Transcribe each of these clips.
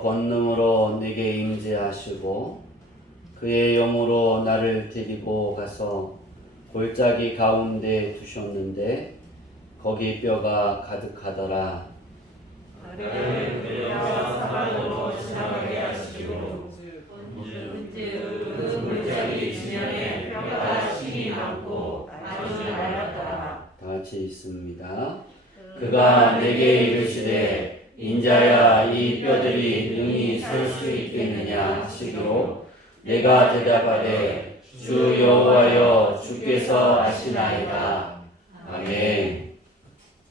권능으로 내게 임재하시고 그의 영으로 나를 데리고 가서 골짜기 가운데 두셨는데 거기 뼈가 가득하더라. 나를 데려와 사방으로 지나가게 하시고 문득 그 골짜기 지면에 뼈가 심이 많고 아주 낡았더라. 다 같이 있습니다. 그가 내게 이르시되 인자야 이 뼈들이 능히 설 수 있겠느냐 하시기로 내가 대답하되 주 여호와여 주께서 아시나이다. 아멘.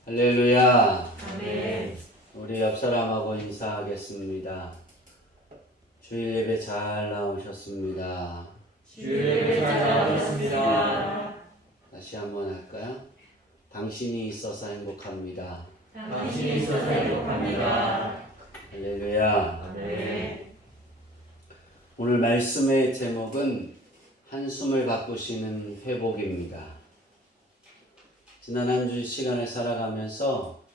할렐루야. 아멘. 우리 옆 사람하고 인사하겠습니다. 주일 예배 잘 나오셨습니다. 주일 예배 잘 나오셨습니다. 다시 한번 할까요? 당신이 있어서 행복합니다. 당신이 있어서 행복합니다. 할렐루야. 아멘. 오늘 말씀의 제목은 한숨을 바꾸시는 회복입니다. 지난 한 주 시간을 살아가면서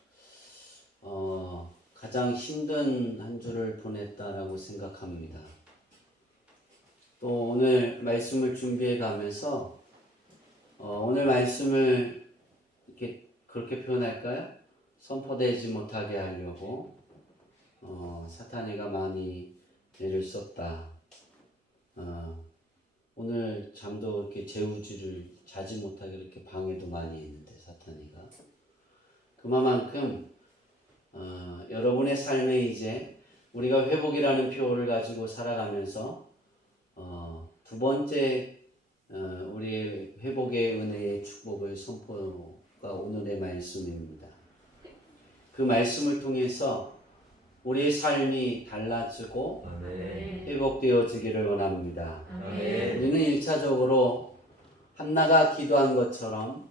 가장 힘든 한 주를 보냈다라고 생각합니다. 또 오늘 말씀을 준비해 가면서 오늘 말씀을 이렇게 그렇게 표현할까요? 선포되지 못하게 하려고 사탄이가 많이 애를 썼다. 오늘 잠도 이렇게 재우지를 자지 못하게 이렇게 방해도 많이 했는데 사탄이가 그만큼 여러분의 삶에 이제 우리가 회복이라는 표를 가지고 살아가면서 두 번째 우리의 회복의 은혜의 축복을 선포가 오늘의 말씀입니다. 그 말씀을 통해서 우리의 삶이 달라지고 아멘. 회복되어지기를 원합니다. 아멘. 우리는 1차적으로 한나가 기도한 것처럼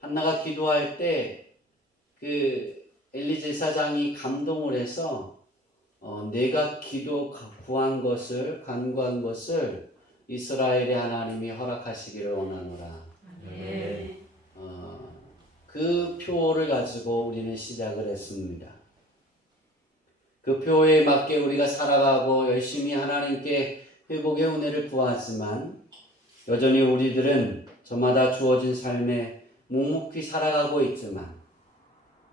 한나가 기도할 때 그 엘리 제사장이 감동을 해서 내가 구한 것을 간구한 것을 이스라엘의 하나님이 허락하시기를 원하노라. 아멘. 그 표를 가지고 우리는 시작을 했습니다. 그 표에 맞게 우리가 살아가고 열심히 하나님께 회복의 은혜를 구하지만 여전히 우리들은 저마다 주어진 삶에 묵묵히 살아가고 있지만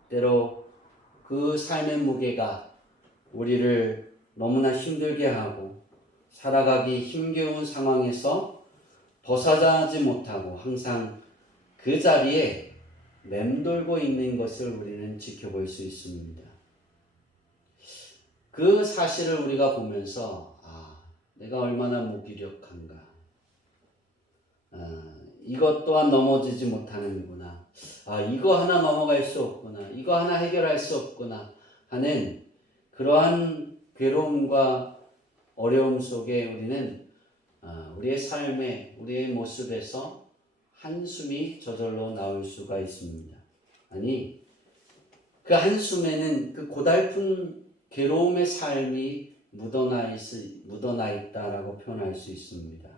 때로 그 삶의 무게가 우리를 너무나 힘들게 하고 살아가기 힘겨운 상황에서 벗어나지 못하고 항상 그 자리에 맴돌고 있는 것을 우리는 지켜볼 수 있습니다. 그 사실을 우리가 보면서 내가 얼마나 무기력한가, 이것 또한 넘어지지 못하는구나, 이거 하나 넘어갈 수 없구나, 이거 하나 해결할 수 없구나 하는 그러한 괴로움과 어려움 속에 우리는 우리의 삶에 우리의 모습에서 한숨이 저절로 나올 수가 있습니다. 아니 그 한숨에는 그 고달픈 괴로움의 삶이 묻어나 있다라고 표현할 수 있습니다.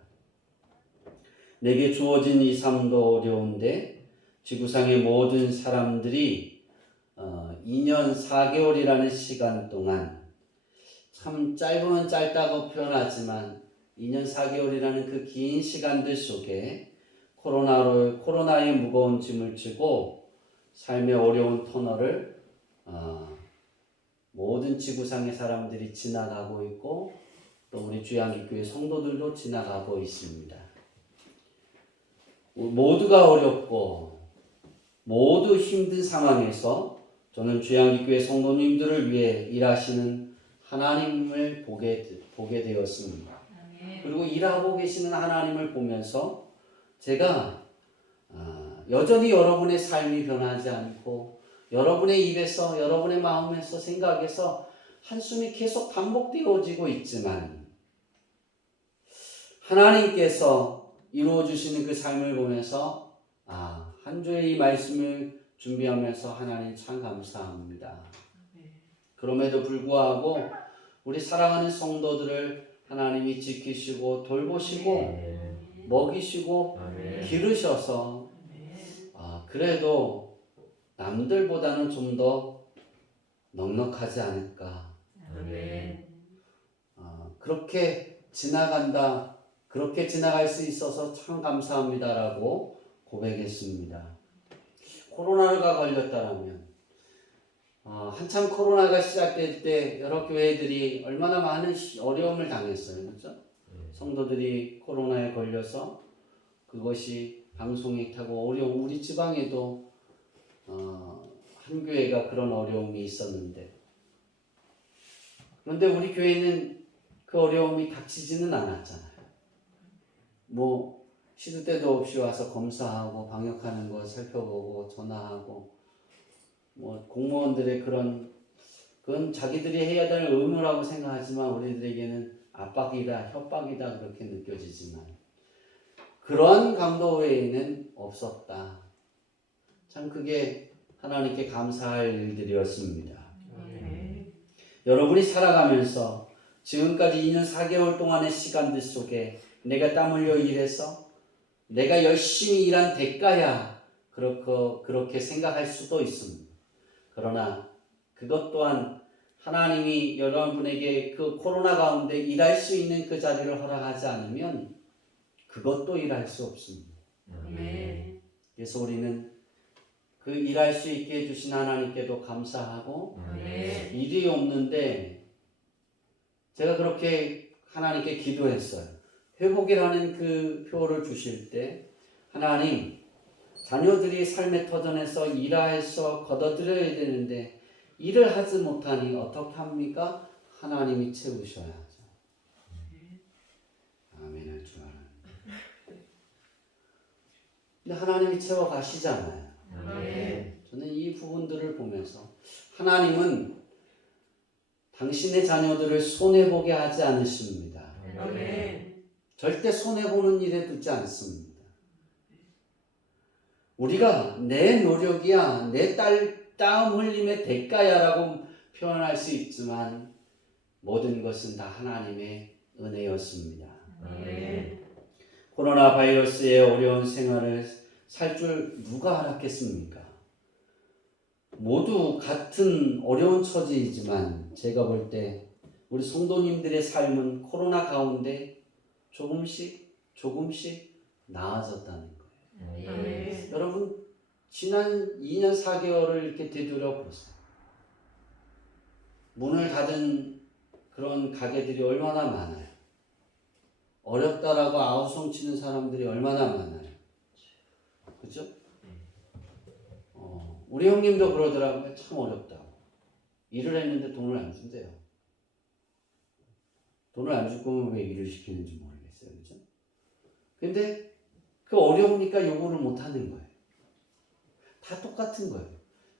내게 주어진 이 삶도 어려운데 지구상의 모든 사람들이 2년 4개월이라는 시간 동안 참 짧으면 짧다고 표현하지만 2년 4개월이라는 그 긴 시간들 속에 코로나의 무거운 짐을 지고 삶의 어려운 터널을 모든 지구상의 사람들이 지나가고 있고 또 우리 주양기교회 성도들도 지나가고 있습니다. 모두가 어렵고 모두 힘든 상황에서 저는 주양기교회 성도님들을 위해 일하시는 하나님을 보게 되었습니다. 그리고 일하고 계시는 하나님을 보면서 제가 여전히 여러분의 삶이 변하지 않고 여러분의 입에서 여러분의 마음에서 생각에서 한숨이 계속 반복되어지고 있지만 하나님께서 이루어주시는 그 삶을 보면서 한 주의 이 말씀을 준비하면서 하나님 참 감사합니다. 그럼에도 불구하고 우리 사랑하는 성도들을 하나님이 지키시고 돌보시고 먹이시고 기르셔서 그래도 남들보다는 좀 더 넉넉하지 않을까. 그렇게 지나간다. 그렇게 지나갈 수 있어서 참 감사합니다라고 고백했습니다. 코로나가 걸렸다라면 한참 코로나가 시작될 때 여러 교회들이 얼마나 많은 어려움을 당했어요. 그렇죠? 성도들이 코로나에 걸려서 그것이 방송이 타고 어려움, 우리 지방에도 한 교회가 그런 어려움이 있었는데, 그런데 우리 교회는 그 어려움이 닥치지는 않았잖아요. 뭐 시도 때도 없이 와서 검사하고 방역하는 거 살펴보고 전화하고, 뭐 공무원들의 그건 자기들이 해야 될 의무라고 생각하지만 우리들에게는 압박이다, 협박이다 그렇게 느껴지지만 그러한 감도 외에는 없었다. 참 그게 하나님께 감사할 일들이었습니다. 여러분이 살아가면서 지금까지 2년 4개월 동안의 시간들 속에 내가 땀 흘려 일해서 내가 열심히 일한 대가야 그렇게 생각할 수도 있습니다. 그러나 그것 또한 하나님이 여러분에게 그 코로나 가운데 일할 수 있는 그 자리를 허락하지 않으면 그것도 일할 수 없습니다. 그래서 우리는 그 일할 수 있게 해주신 하나님께도 감사하고, 일이 없는데 제가 그렇게 하나님께 기도했어요. 회복이라는 그 표를 주실 때 하나님, 자녀들이 삶의 터전에서 일해서 걷어들여야 되는데 일을 하지 못하니 어떻게 합니까? 하나님이 채우셔야죠. 아멘 할 줄 알아요. 근데 하나님이 채워 가시잖아요. 저는 이 부분들을 보면서 하나님은 당신의 자녀들을 손해보게 하지 않으십니다. 절대 손해보는 일에 두지 않습니다. 우리가 내 노력이야, 내 땀 흘림의 대가야 라고 표현할 수 있지만 모든 것은 다 하나님의 은혜였습니다. 코로나 바이러스의 어려운 생활을 살 줄 누가 알았겠습니까? 모두 같은 어려운 처지이지만 제가 볼 때 우리 성도님들의 삶은 코로나 가운데 조금씩 나아졌다는 거예요. 여러분 지난 2년 4개월을 이렇게 되돌아 보세요. 문을 닫은 그런 가게들이 얼마나 많아요. 어렵다라고 아우성 치는 사람들이 얼마나 많아요. 그죠? 우리 형님도 그러더라고요. 참 어렵다고. 일을 했는데 돈을 안 준대요. 돈을 안 줄 거면 왜 일을 시키는지 모르겠어요. 그죠? 근데 그 어려우니까 요구를 못 하는 거예요. 다 똑같은 거예요.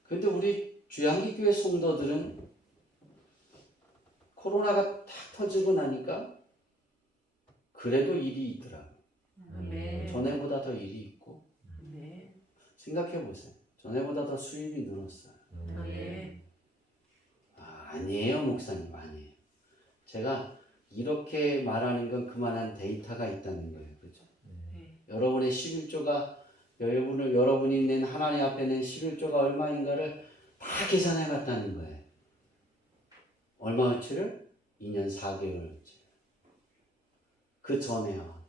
근데 우리 주양기 교회 성도들은 코로나가 딱 터지고 나니까 그래도 일이 있더라고요. 전에보다 더 일이 있고. 생각해 보세요. 전에보다 더 수입이 늘었어요. 아니에요, 목사님. 아니에요. 제가 이렇게 말하는 건 그만한 데이터가 있다는 거예요. 그죠? 여러분의 11조가 여러분이 낸 하나님 앞에 낸 11조가 얼마인가를 다 계산해 갔다는 거예요. 얼마어치를? 2년 4개월어치. 그 전에와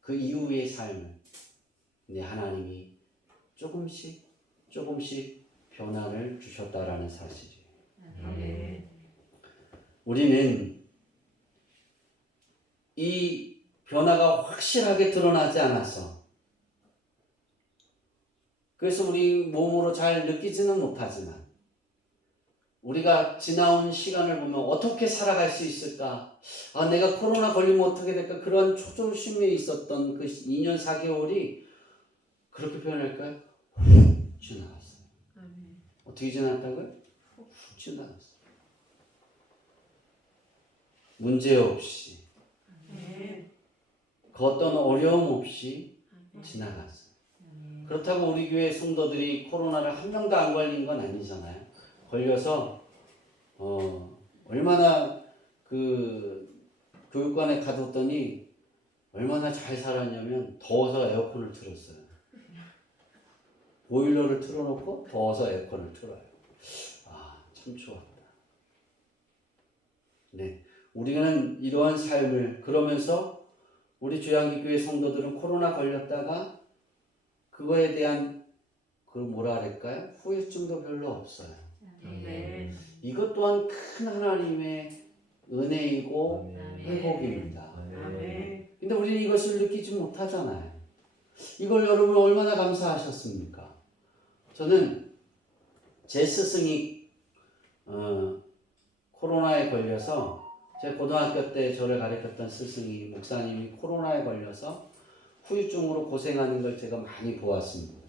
그 이후의 삶을 하나님이 조금씩 변화를 주셨다라는 사실이에요. 우리는 이 변화가 확실하게 드러나지 않아서 그래서 우리 몸으로 잘 느끼지는 못하지만 우리가 지나온 시간을 보면 어떻게 살아갈 수 있을까? 내가 코로나 걸리면 어떻게 될까? 그런 초조심에 있었던 그 2년 4개월이 그렇게 표현할까요? 훅 지나갔어요. 어떻게 지나갔다고요? 훅 지나갔어요. 문제 없이 그 어떤 어려움 없이 지나갔어요. 그렇다고 우리 교회 성도들이 코로나를 한 명도 안 걸린 건 아니잖아요. 걸려서 얼마나 그 교육관에 가뒀더니 얼마나 잘 살았냐면 더워서 에어컨을 틀었어요. 보일러를 틀어놓고 더워서 에어컨을 틀어요. 참 좋았다. 네, 우리는 이러한 삶을 그러면서 우리 주양기교회 성도들은 코로나 걸렸다가 그거에 대한 그 뭐라 그럴까요? 후유증도 별로 없어요. 아멘. 이것 또한 큰 하나님의 은혜이고 회복입니다. 아멘. 근데 우리는 이것을 느끼지 못하잖아요. 이걸 여러분 얼마나 감사하셨습니까? 저는 제 스승이 코로나에 걸려서 제 고등학교 때 저를 가르쳤던 스승이 목사님이 코로나에 걸려서 후유증으로 고생하는 걸 제가 많이 보았습니다.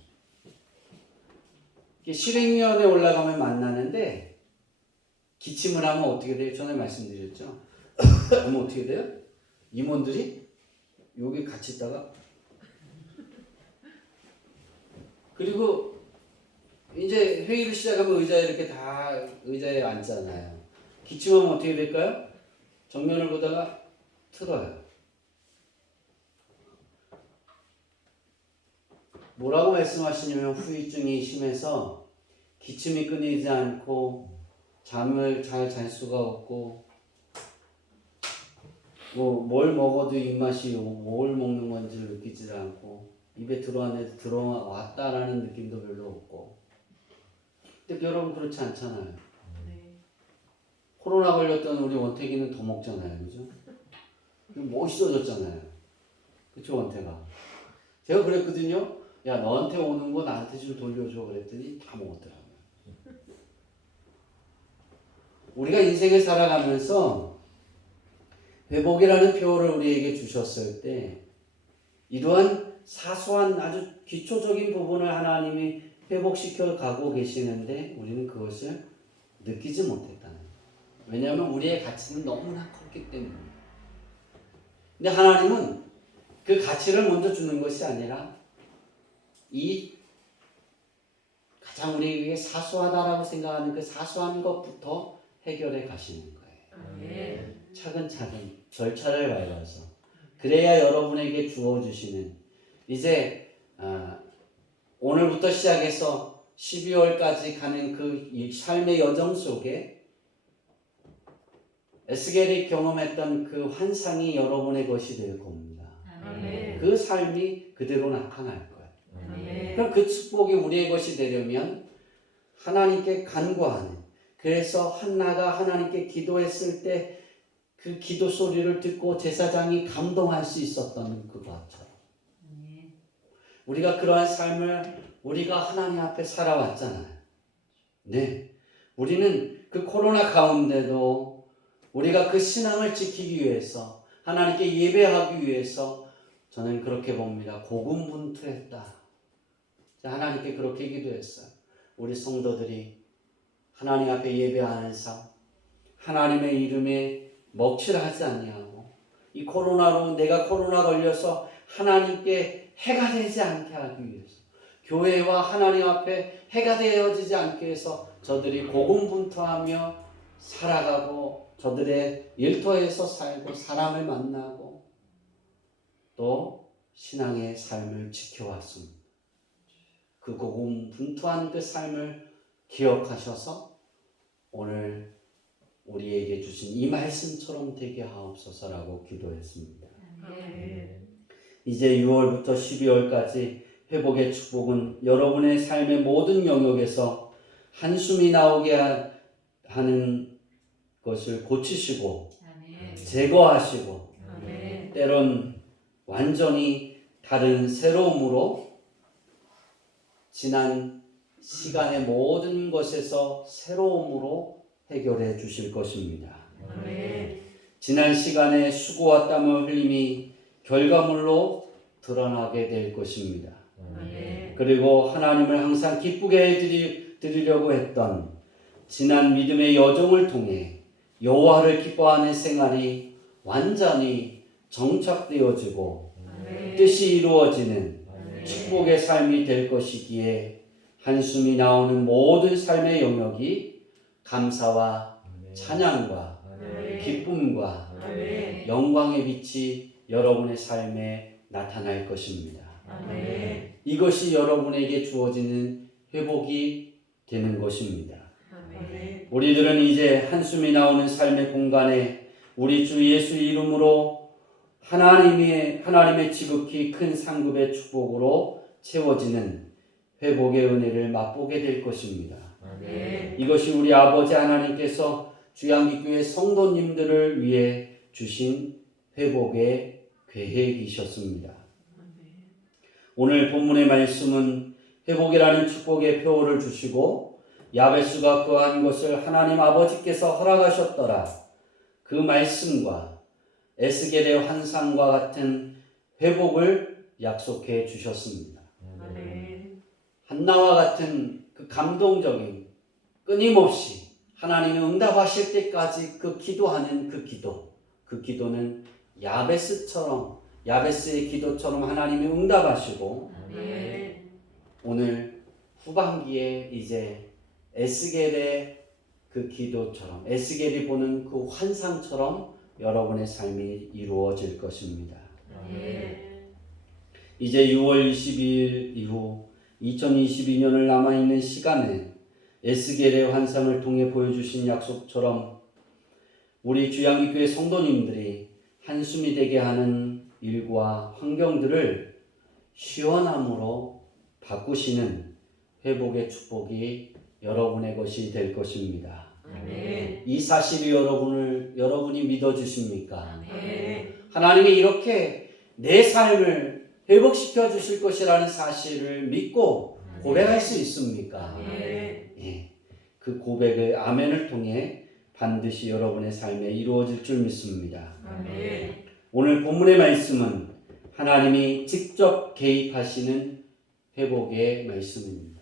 실행위원회 올라가면 만나는데 기침을 하면 어떻게 돼요? 전에 말씀드렸죠. 그러면 어떻게 돼요? 임원들이 여기 같이 있다가 그리고 이제 회의를 시작하면 의자에 이렇게 다 의자에 앉잖아요. 기침하면 어떻게 될까요? 정면을 보다가 틀어요. 뭐라고 말씀하시냐면 후유증이 심해서 기침이 끊이지 않고 잠을 잘 잘 수가 없고 뭐 뭘 먹어도 입맛이 뭘 먹는 건지를 느끼지 않고 입에 들어왔다라는 느낌도 별로 없고. 근데 여러분 그렇지 않잖아요. 네. 코로나 걸렸던 우리 원태기는 더 먹잖아요, 그죠? 멋있어졌잖아요. 그쵸, 원태가? 제가 그랬거든요. 야, 너한테 오는 거 나한테 좀 돌려줘 그랬더니 다 먹었더라고요. 우리가 인생을 살아가면서 회복이라는 표어를 우리에게 주셨을 때 이러한 사소한 아주 기초적인 부분을 하나님이 회복시켜 가고 계시는데 우리는 그것을 느끼지 못했다는 거예요. 왜냐하면 우리의 가치는 너무나 컸기 때문에. 근데 하나님은 그 가치를 먼저 주는 것이 아니라 이 가장 우리에게 사소하다라고 생각하는 그 사소한 것부터 해결해 가시는 거예요. 아멘. 차근차근 절차를 밟아서 그래야 여러분에게 주어주시는 이제 오늘부터 시작해서 12월까지 가는 그 삶의 여정 속에 에스겔이 경험했던 그 환상이 여러분의 것이 될 겁니다. 아멘. 그 삶이 그대로 나타날 거예요. 아멘. 그럼 그 축복이 우리의 것이 되려면 하나님께 간구하는, 그래서 한나가 하나님께 기도했을 때 그 기도 소리를 듣고 제사장이 감동할 수 있었던 그것처럼 우리가 그러한 삶을 우리가 하나님 앞에 살아왔잖아요. 네, 우리는 그 코로나 가운데도 우리가 그 신앙을 지키기 위해서 하나님께 예배하기 위해서 저는 그렇게 봅니다. 고군분투했다. 하나님께 그렇게 기도했어요. 우리 성도들이 하나님 앞에 예배하는 삶, 하나님의 이름에 먹칠하지 아니하고 이 코로나로 내가 코로나 걸려서 하나님께 해가 되지 않게 하기 위해서 교회와 하나님 앞에 해가 되어지지 않게 해서 저들이 고군분투하며 살아가고 저들의 일터에서 살고 사람을 만나고 또 신앙의 삶을 지켜왔습니다. 그 고군분투한 그 삶을 기억하셔서 오늘 우리에게 주신 이 말씀처럼 되게 하옵소서라고 기도했습니다. 아멘. 이제 6월부터 12월까지 회복의 축복은 여러분의 삶의 모든 영역에서 한숨이 나오게 하는 것을 고치시고 아멘. 제거하시고 아멘. 때론 완전히 다른 새로움으로 지난 시간의 모든 것에서 새로움으로 해결해 주실 것입니다. 아멘. 지난 시간의 수고와 땀을 흘림이 결과물로 드러나게 될 것입니다. 아멘. 그리고 하나님을 항상 기쁘게 해드리려고 했던 지난 믿음의 여정을 통해 여호와를 기뻐하는 생활이 완전히 정착되어지고 아멘. 뜻이 이루어지는 아멘. 축복의 삶이 될 것이기에 한숨이 나오는 모든 삶의 영역이 감사와 찬양과 아멘. 기쁨과 아멘. 영광의 빛이 여러분의 삶에 나타날 것입니다. 아멘. 이것이 여러분에게 주어지는 회복이 되는 것입니다. 아멘. 우리들은 이제 한숨이 나오는 삶의 공간에 우리 주 예수 이름으로 하나님의 지극히 큰 상급의 축복으로 채워지는 회복의 은혜를 맛보게 될 것입니다. 아멘. 이것이 우리 아버지 하나님께서 주양기교회 성도님들을 위해 주신 회복의 계획이셨습니다. 오늘 본문의 말씀은 회복이라는 축복의 표어를 주시고 야베스가 그한 것을 하나님 아버지께서 허락하셨더라. 그 말씀과 에스겔의 환상과 같은 회복을 약속해 주셨습니다. 아멘. 한나와 같은 그 감동적인 끊임없이 하나님이 응답하실 때까지 그 기도하는 그 기도는 야베스의 기도처럼 하나님이 응답하시고 아멘. 오늘 후반기에 이제 에스겔의 그 기도처럼 에스겔이 보는 그 환상처럼 여러분의 삶이 이루어질 것입니다. 아멘. 이제 6월 22일 이후 2022년을 남아있는 시간에 에스겔의 환상을 통해 보여주신 약속처럼 우리 주양기교회 성도님들이 한숨이 되게 하는 일과 환경들을 시원함으로 바꾸시는 회복의 축복이 여러분의 것이 될 것입니다. 아멘. 이 사실이 여러분이 믿어주십니까? 아멘. 하나님이 이렇게 내 삶을 회복시켜 주실 것이라는 사실을 믿고 고백할 수 있습니까? 아멘. 예, 그 고백의 아멘을 통해 반드시 여러분의 삶에 이루어질 줄 믿습니다. 아멘. 오늘 본문의 말씀은 하나님이 직접 개입하시는 회복의 말씀입니다.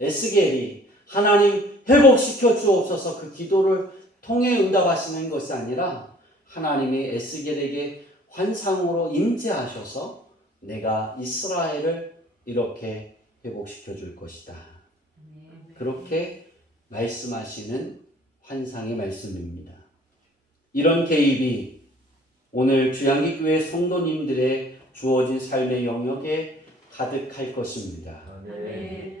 에스겔이 하나님 회복시켜 주옵소서 그 기도를 통해 응답하시는 것이 아니라 하나님이 에스겔에게 환상으로 임재하셔서 내가 이스라엘을 이렇게 회복시켜 줄 것이다. 그렇게 말씀하시는 환상의 말씀입니다. 이런 개입이 오늘 주양기교회 성도님들의 주어진 삶의 영역에 가득할 것입니다. 아멘.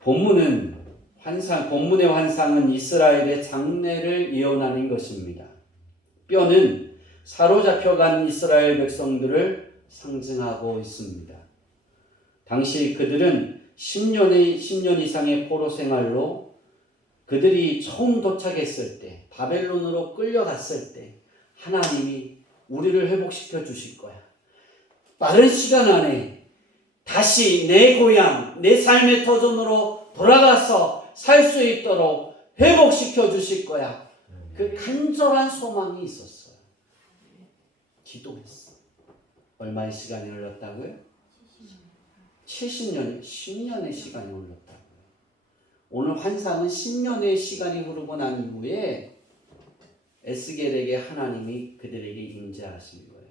본문의 환상은 이스라엘의 장래를 예언하는 것입니다. 뼈는 사로잡혀간 이스라엘 백성들을 상징하고 있습니다. 당시 그들은 10년 이상의 포로 생활로 그들이 처음 도착했을 때, 바벨론으로 끌려갔을 때 하나님이 우리를 회복시켜 주실 거야. 빠른 시간 안에 다시 내 고향, 내 삶의 터전으로 돌아가서 살 수 있도록 회복시켜 주실 거야. 그 간절한 소망이 있었어요. 기도했어. 얼마의 시간이 흘렀다고요? 10년의 시간이 흘렀다고요. 오늘 환상은 10년의 시간이 흐르고 난 이후에 에스겔에게 하나님이 그들에게 임재하신 거예요.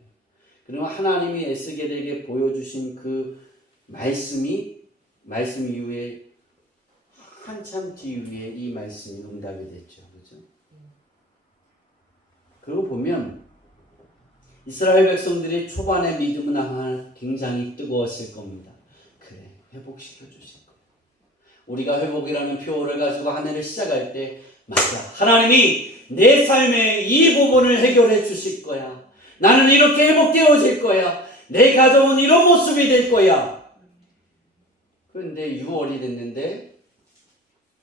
그리고 하나님이 에스겔에게 보여주신 그 말씀 이후에 한참 뒤에 이 말씀이 응답이 됐죠. 그죠? 그리고 보면 이스라엘 백성들이 초반에 믿음은 아마 굉장히 뜨거웠을 겁니다. 그래, 회복시켜 주실 거야. 우리가 회복이라는 표어를 가지고 한 해를 시작할 때 맞아. 하나님이 내 삶의 이 부분을 해결해 주실 거야. 나는 이렇게 회복되어질 거야. 내 가정은 이런 모습이 될 거야. 그런데 6월이 됐는데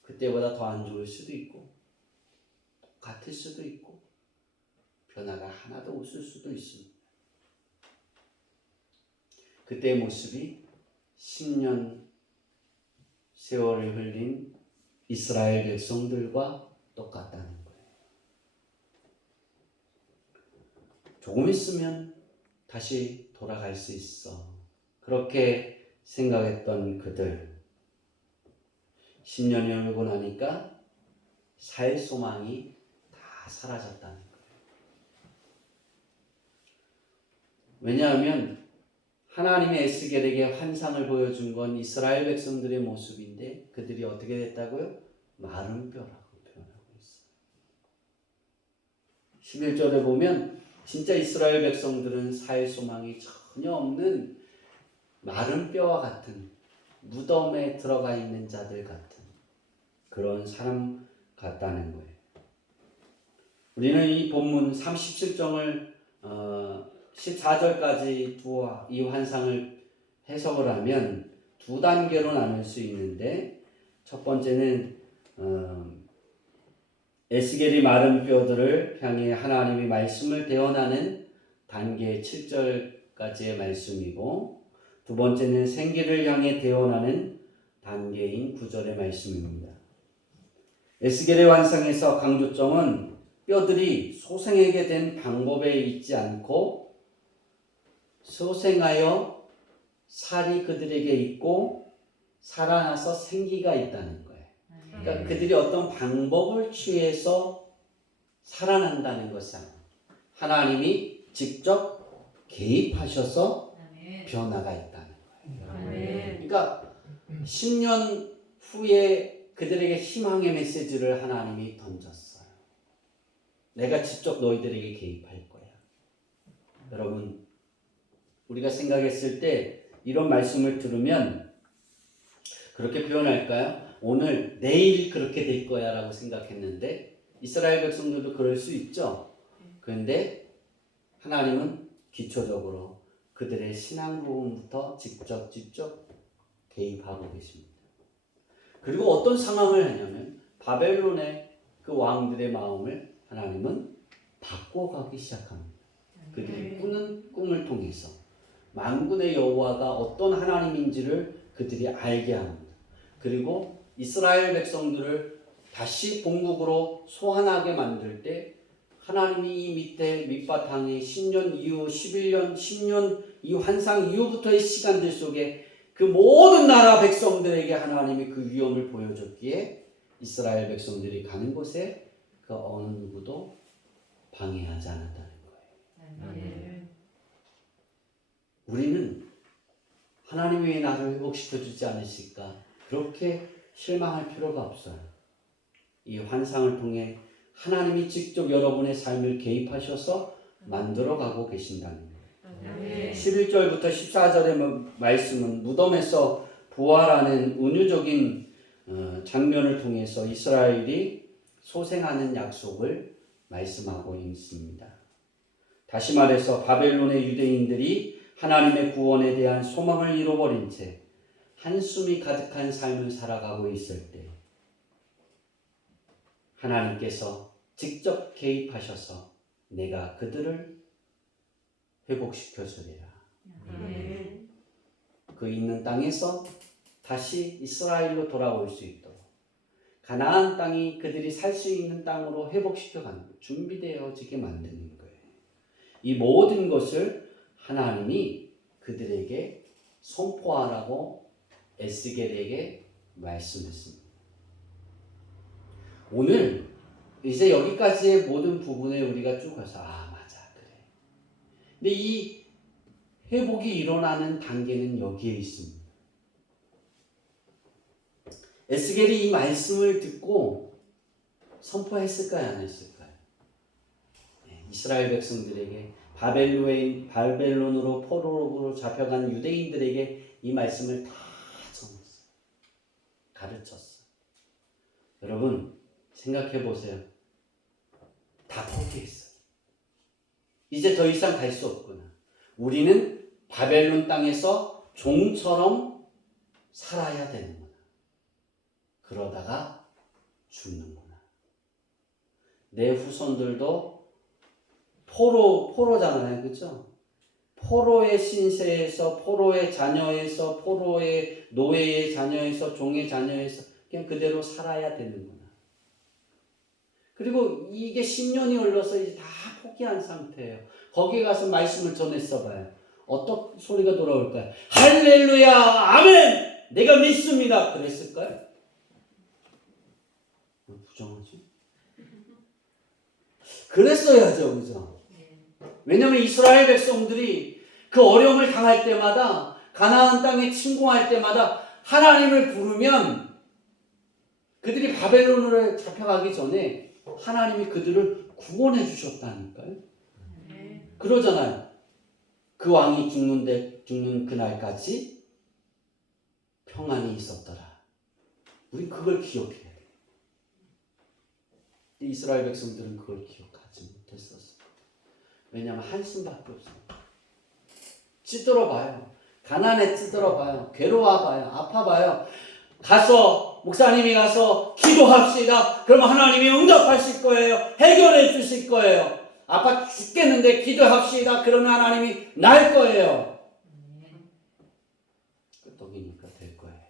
그때보다 더 안 좋을 수도 있고 같을 수도 있고 변화가 하나도 없을 수도 있습니다. 그때의 모습이 10년 세월을 흘린 이스라엘 백성들과 똑같다는 거예요. 조금 있으면 다시 돌아갈 수 있어. 그렇게 생각했던 그들 10년이 흐르고 나니까 살 소망이 다 사라졌다는 거예요. 왜냐하면 하나님이 에스겔에게 환상을 보여준 건 이스라엘 백성들의 모습인데 그들이 어떻게 됐다고요? 마른 뼈라고 표현하고 있어요. 11절에 보면 진짜 이스라엘 백성들은 살 소망이 전혀 없는 마른 뼈와 같은 무덤에 들어가 있는 자들 같은 그런 사람 같다는 거예요. 우리는 이 본문 37장을 14절까지 이 환상을 해석을 하면 두 단계로 나눌 수 있는데, 첫 번째는 에스겔이 마른 뼈들을 향해 하나님의 말씀을 대언하는 단계 7절까지의 말씀이고, 두 번째는 생기를 향해 대언하는 단계인 9절의 말씀입니다. 에스겔의 환상에서 강조점은 뼈들이 소생하게 된 방법에 있지 않고 소생하여 살이 그들에게 있고 살아나서 생기가 있다는 거예요. 그러니까 그들이 어떤 방법을 취해서 살아난다는 것은 하나님이 직접 개입하셔서 변화가 있다는 거예요. 그러니까 10년 후에 그들에게 희망의 메시지를 하나님이 던졌어요. 내가 직접 너희들에게 개입할 거야. 여러분, 우리가 생각했을 때 이런 말씀을 들으면 그렇게 표현할까요? 오늘, 내일 그렇게 될 거야 라고 생각했는데 이스라엘 백성들도 그럴 수 있죠. 그런데 하나님은 기초적으로 그들의 신앙 부분부터 직접 개입하고 계십니다. 그리고 어떤 상황을 하냐면 바벨론의 그 왕들의 마음을 하나님은 바꿔가기 시작합니다. 그들이 꾸는 꿈을 통해서 만군의 여호와가 어떤 하나님인지를 그들이 알게 합니다. 그리고 이스라엘 백성들을 다시 본국으로 소환하게 만들 때 하나님이 이 밑에 밑바탕에 10년 이후 11년 10년 이 환상 이후부터의 시간들 속에 그 모든 나라 백성들에게 하나님이 그 위엄을 보여줬기에 이스라엘 백성들이 가는 곳에 그 어느 누구도 방해하지 않았다는 거예요. 우리는 하나님이 왜 나를 회복시켜주지 않으실까? 그렇게 실망할 필요가 없어요. 이 환상을 통해 하나님이 직접 여러분의 삶을 개입하셔서 만들어가고 계신다는 거예요. 11절부터 14절의 말씀은 무덤에서 부활하는 은유적인 장면을 통해서 이스라엘이 소생하는 약속을 말씀하고 있습니다. 다시 말해서 바벨론의 유대인들이 하나님의 구원에 대한 소망을 잃어버린 채 한숨이 가득한 삶을 살아가고 있을 때 하나님께서 직접 개입하셔서 내가 그들을 회복시켜 주리라. 그 있는 땅에서 다시 이스라엘로 돌아올 수 있도록 가나안 땅이 그들이 살 수 있는 땅으로 회복시켜 가는 준비되어지게 만드는 거예요. 이 모든 것을 하나님이 그들에게 선포하라고 에스겔에게 말씀했습니다. 오늘 이제 여기까지의 모든 부분에 우리가 쭉 가서 맞아 그래. 근데 이 회복이 일어나는 단계는 여기에 있습니다. 에스겔이 이 말씀을 듣고 선포했을까요? 안 했을까요? 네, 이스라엘 백성들에게 바벨론으로 포로로 잡혀간 유대인들에게 이 말씀을 다 전했어요. 가르쳤어요. 여러분 생각해 보세요. 다 포기했어요. 이제 더 이상 갈 수 없구나. 우리는 바벨론 땅에서 종처럼 살아야 되는구나. 그러다가 죽는구나. 내 후손들도 포로잖아요. 그렇죠? 포로의 신세에서, 포로의 자녀에서, 포로의 노예의 자녀에서, 종의 자녀에서 그냥 그대로 살아야 되는구나. 그리고 이게 10년이 흘러서 이제 다 포기한 상태예요. 거기에 가서 말씀을 전했어 봐요. 어떤 소리가 돌아올까요? 할렐루야, 아멘! 내가 믿습니다. 그랬을까요? 왜 부정하지? 그랬어야죠, 그죠? 왜냐하면 이스라엘 백성들이 그 어려움을 당할 때마다 가나안 땅에 침공할 때마다 하나님을 부르면 그들이 바벨론으로 잡혀가기 전에 하나님이 그들을 구원해 주셨다니까요. 그러잖아요. 그 왕이 죽는 그날까지 평안이 있었더라. 우리 그걸 기억해야 돼요. 이스라엘 백성들은 그걸 기억하죠. 왜냐하면 한숨밖에 없어요. 찌들어봐요. 가난에 찌들어봐요. 괴로워봐요. 아파봐요. 가서 목사님이 가서 기도합시다. 그러면 하나님이 응답하실 거예요. 해결해 주실 거예요. 아파 죽겠는데 기도합시다. 그러면 하나님이 날 거예요. 끄떡이니까 될 거예요.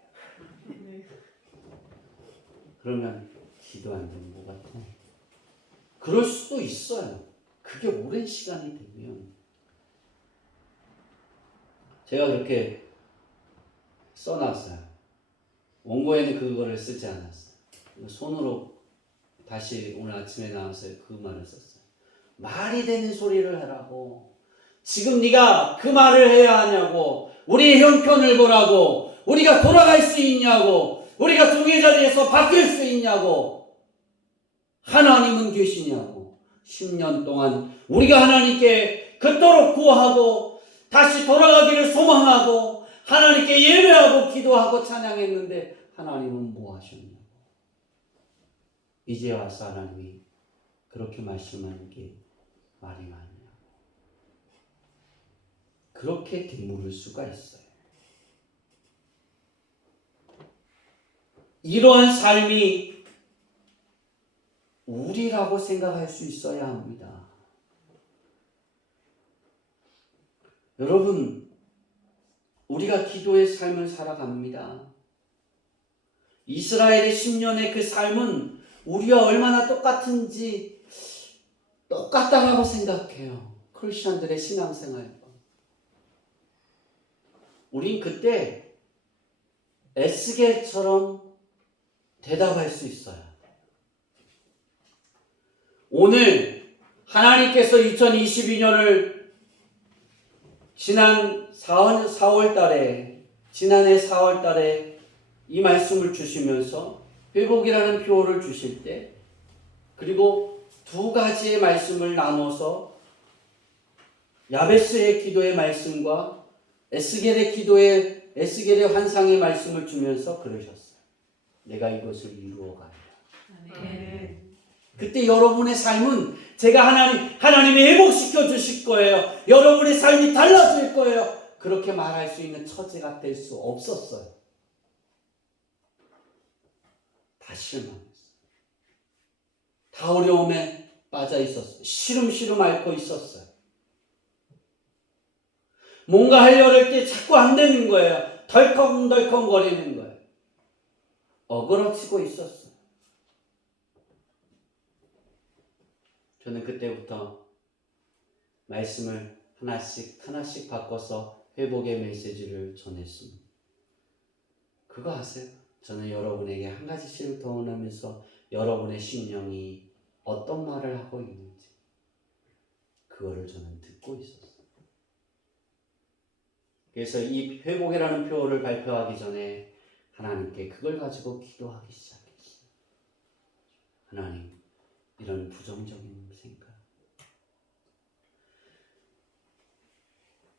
그러면 기도 안 되는 것 같아요. 그럴 수도 있어요. 그게 오랜 시간이 되면. 제가 그렇게 써놨어요. 원고에는 그거를 쓰지 않았어요. 손으로 다시 오늘 아침에 나와서 그 말을 썼어요. 말이 되는 소리를 하라고. 지금 네가 그 말을 해야 하냐고. 우리의 형편을 보라고. 우리가 돌아갈 수 있냐고. 우리가 종의 자리에서 바뀔 수 있냐고. 하나님은 계시냐고. 10년 동안 우리가 하나님께 그토록 구하고 다시 돌아가기를 소망하고 하나님께 예배하고 기도하고 찬양했는데 하나님은 뭐 하셨냐고. 이제 와서 하나님이 그렇게 말씀하는 게 말이 많냐고. 그렇게 되물을 수가 있어요. 이러한 삶이 우리라고 생각할 수 있어야 합니다. 여러분, 우리가 기도의 삶을 살아갑니다. 이스라엘의 10년의 그 삶은 우리와 얼마나 똑같은지 똑같다라고 생각해요. 크리스천들의 신앙생활과. 우린 그때 에스겔처럼 대답할 수 있어요. 오늘 하나님께서 2022년을 지난해 4월 달에 이 말씀을 주시면서 회복이라는 표어를 주실 때, 그리고 두 가지의 말씀을 나눠서 야베스의 기도의 말씀과 에스겔의 환상의 말씀을 주면서 그러셨어요. 내가 이것을 이루어 가리라. 그때 여러분의 삶은 제가 하나님이 회복시켜 주실 거예요. 여러분의 삶이 달라질 거예요. 그렇게 말할 수 있는 처지가 될 수 없었어요. 다 실망했어요. 다 어려움에 빠져 있었어요. 시름시름 앓고 있었어요. 뭔가 하려고 할 때 자꾸 안 되는 거예요. 덜컹덜컹 거리는 거예요. 어그러지고 있었어요. 저는 그때부터 말씀을 하나씩 바꿔서 회복의 메시지를 전했습니다. 그거 아세요? 저는 여러분에게 한 가지씩 더 원하면서 여러분의 심령이 어떤 말을 하고 있는지 그거를 저는 듣고 있었어요. 그래서 이 회복이라는 표어를 발표하기 전에 하나님께 그걸 가지고 기도하기 시작했어요. 하나님, 이런 부정적인 생각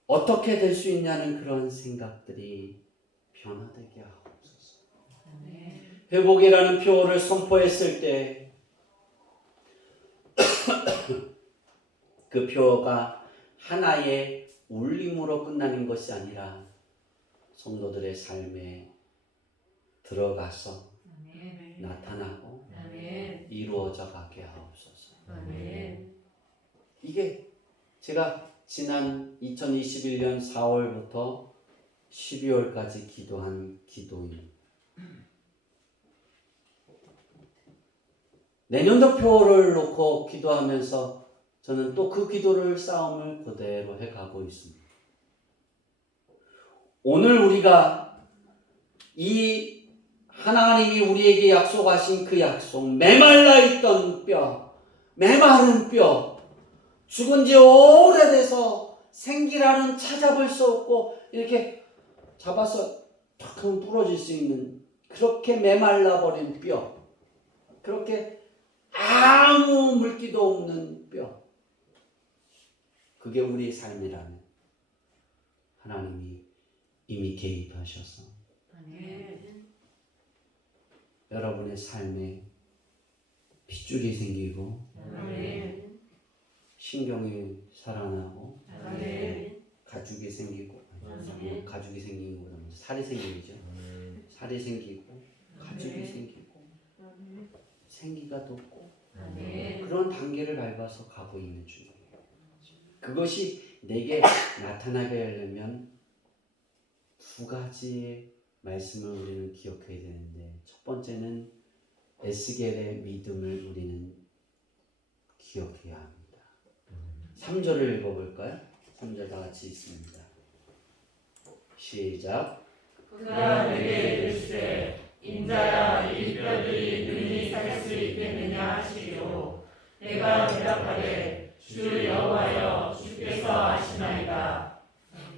어떻게 될 수 있냐는 그런 생각들이 변화되게 하옵소서. 회복이라는 표어를 선포했을 때 그 표어가 하나의 울림으로 끝나는 것이 아니라 성도들의 삶에 들어가서 나타나고 이루어져 가게 하옵소서. 이게 제가 지난 2021년 4월부터 12월까지 기도한 기도입니다. 내년도 표를 놓고 기도하면서 저는 또 그 기도를 싸움을 그대로 해가고 있습니다. 오늘 우리가 이 하나님이 우리에게 약속하신 그 약속, 메말라 있던 뼈, 메마른 뼈, 죽은 지 오래돼서 생기라는 찾아볼 수 없고 이렇게 잡아서 탁 하면 부러질 수 있는 그렇게 메말라 버린 뼈, 그렇게 아무 물기도 없는 뼈, 그게 우리의 삶이라면 하나님이 이미 개입하셔서 여러분의 삶에 핏줄이 생기고 신경이 살아나고 아멘. 가죽이 생기고 아멘. 가죽이 생기는 거보다 먼저 살이 생기죠. 살이 생기고 가죽이 아멘. 생기고 아멘. 생기가 돋고 아멘. 그런 단계를 밟아서 가고 있는 중이에요. 그것이 내게 나타나게 하려면 두 가지의 말씀을 우리는 기억해야 되는데, 첫 번째는 에스겔의 믿음을 우리는 기억해야 합니다. 3절을 읽어볼까요? 3절 다 같이 읽습니다. 시작. 그가 내게 이르시되 인자야 이 뼈들이 능히 살 수 있겠느냐 하시리로 내가 대답하되 주 여호와여 주께서 아시나이다.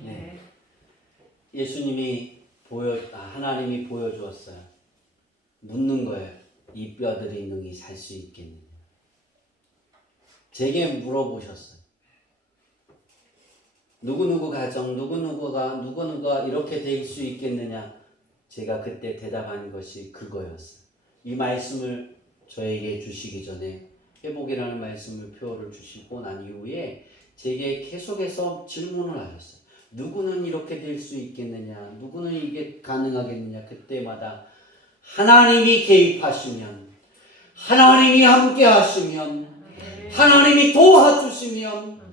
네. 예수님이 하나님이 보여주었어요. 묻는 거예요. 이 뼈들이 능히 살 수 있겠느냐. 제게 물어보셨어요. 누구누구 가정, 누구누가 이렇게 될 수 있겠느냐. 제가 그때 대답한 것이 그거였어요. 이 말씀을 저에게 주시기 전에 회복이라는 말씀을 표를 주시고 난 이후에 제게 계속해서 질문을 하셨어요. 누구는 이렇게 될 수 있겠느냐? 누구는 이게 가능하겠느냐? 그때마다 하나님이 개입하시면, 하나님이 함께 하시면, 하나님이 도와주시면,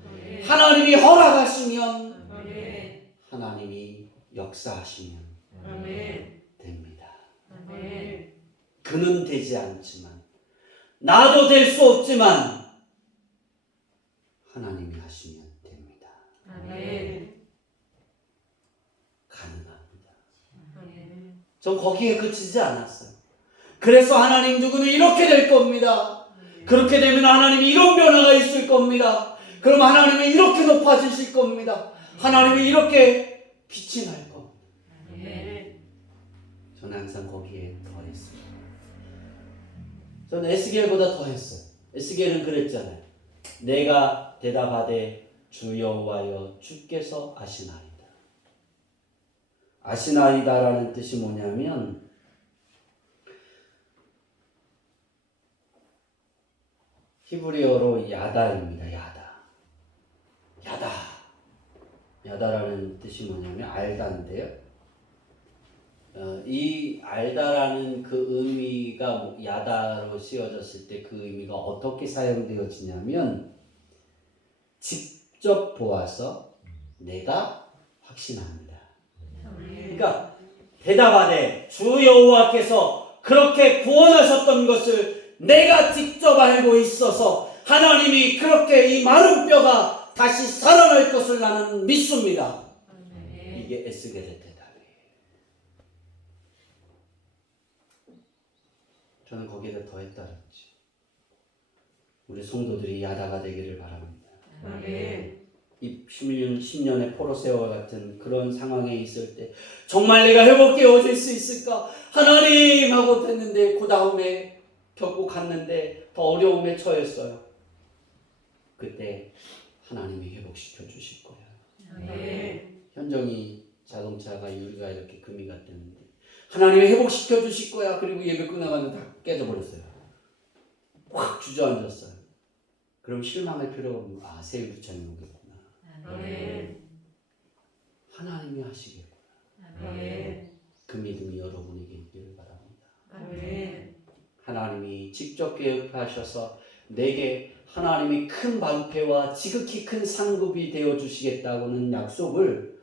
하나님이 허락하시면, 하나님이 역사하시면 됩니다. 그는 되지 않지만, 나도 될 수 없지만 하나님이 하시면 됩니다. 가능합니다. 전 거기에 그치지 않았어요. 그래서 하나님 누구는 이렇게 될 겁니다. 그렇게 되면 하나님이 이런 변화가 있을 겁니다. 그럼 하나님이 이렇게 높아지실 겁니다. 하나님이 이렇게 빛이 날 겁니다. 저는 항상 거기에 더했어요. 저는 에스겔보다 더했어요. 에스겔은 그랬잖아요. 내가 대답하되 주 여호와여 주께서 아시나이다. 아시나이다라는 뜻이 뭐냐면 히브리어로 야다입니다. 야다라는 뜻이 뭐냐면 알다인데요. 이 알다라는 그 의미가 야다로 씌워졌을 때 그 의미가 어떻게 사용되어지냐면 직접 보아서 내가 확신합니다. 그러니까 대답하되 주 여호와께서 그렇게 구원하셨던 것을 내가 직접 알고 있어서 하나님이 그렇게 이 마른 뼈가 다시 살아날 것을 나는 믿습니다. 이게 에스겔의 대답이에요. 저는 거기에 더했다 그랬지. 우리 성도들이 야다가 되기를 바랍니다. 이 10년의 포로 세월 같은 그런 상황에 있을 때 정말 내가 회복되어질 수 있을까? 하나님 하고 됐는데 그 다음에 겪고 갔는데 더 어려움에 처했어요. 그때 하나님이 회복시켜 주실 거예요. 현정이 자동차가 유리가 이렇게 금이 갔다는데 하나님이 회복시켜 주실 거야. 그리고 예배 끝나가면 다 깨져버렸어요. 확 주저앉았어요. 그럼 실망할 필요가 없는 거. 새 부처님 오겠구나. 하나님이 하시겠구나. 그 믿음이 여러분에게 있기를 바랍니다. 하나님이 직접 개입하셔서 내게 하나님이 큰 방패와 지극히 큰 상급이 되어 주시겠다고는 약속을,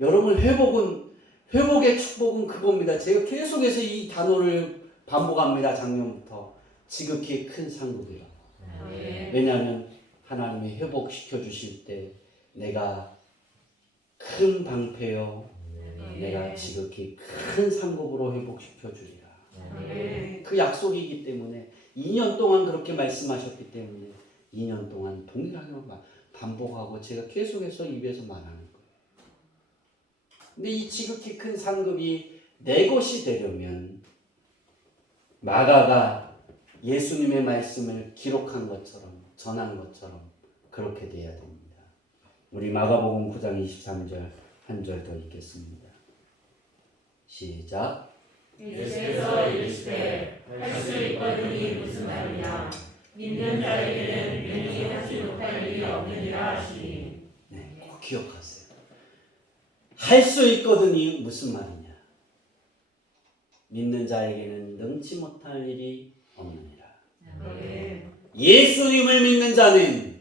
여러분 회복의 축복은 그겁니다. 제가 계속해서 이 단어를 반복합니다. 작년부터. 지극히 큰 상급이라고. 왜냐하면 하나님이 회복시켜 주실 때 내가 큰 방패요, 내가 지극히 큰 상급으로 회복시켜 주리라. 그 약속이기 때문에 2년 동안 그렇게 말씀하셨기 때문에 2년 동안 동일하게 반복하고 제가 계속해서 입에서 말하는 거예요. 근데 이 지극히 큰 상급이 내 것이 되려면 마가가 예수님의 말씀을 기록한 것처럼, 전한 것처럼 그렇게 돼야 됩니다. 우리 마가복음 9장 23절 한 절 더 읽겠습니다. 시작. 예수께서 이르시되 할 수 있거든이 무슨 말이냐. 믿는 자에게는 능히 하지 못할 일이 없느니라 하시니. 네, 꼭 기억하세요. 할 수 있거든이 무슨 말이냐? 믿는 자에게는 능치 못할 일이 없느니라. 아멘. 예수님을 믿는 자는,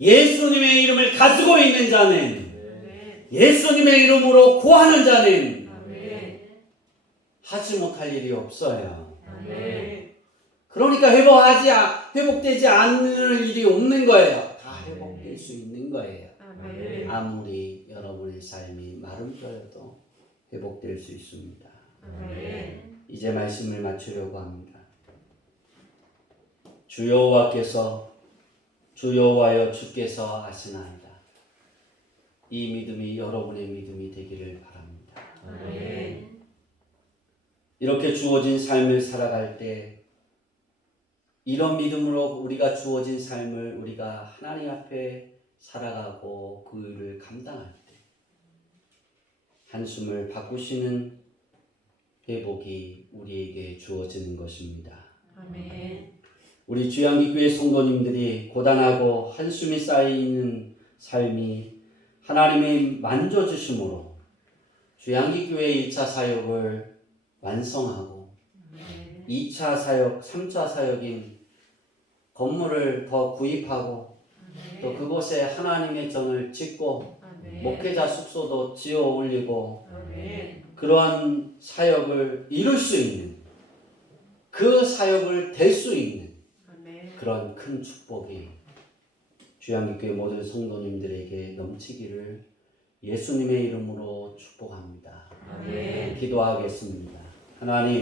예수님의 이름을 가지고 있는 자는, 예수님의 이름으로 구하는 자는 아멘. 하지 못할 일이 없어요. 아멘. 그러니까 회복되지 않는 일이 없는 거예요. 다 회복될 수 있는 거예요. 아멘. 아무리 여러분의 삶이 마른 뼈여도 회복될 수 있습니다. 아멘. 이제 말씀을 마치려고 합니다. 주 여호와께서 주 여호와여 주께서 아시나이다. 이 믿음이 여러분의 믿음이 되기를 바랍니다. 아멘. 이렇게 주어진 삶을 살아갈 때 이런 믿음으로 우리가 주어진 삶을 우리가 하나님 앞에 살아가고 그 일을 감당할 때 한숨을 바꾸시는 회복이 우리에게 주어지는 것입니다. 아멘. 우리 주양기교회 성도님들이 고단하고 한숨이 쌓이는 삶이 하나님의 만져주심으로 주양기교회 1차 사역을 완성하고 2차 사역, 3차 사역인 건물을 더 구입하고 또 그곳에 하나님의 전을 짓고 목회자 숙소도 지어 올리고 아멘. 그러한 사역을 이룰 수 있는, 그 사역을 될 수 있는 아멘. 그런 큰 축복이 주양기교회 모든 성도님들에게 넘치기를 예수님의 이름으로 축복합니다. 아멘. 기도하겠습니다. 하나님,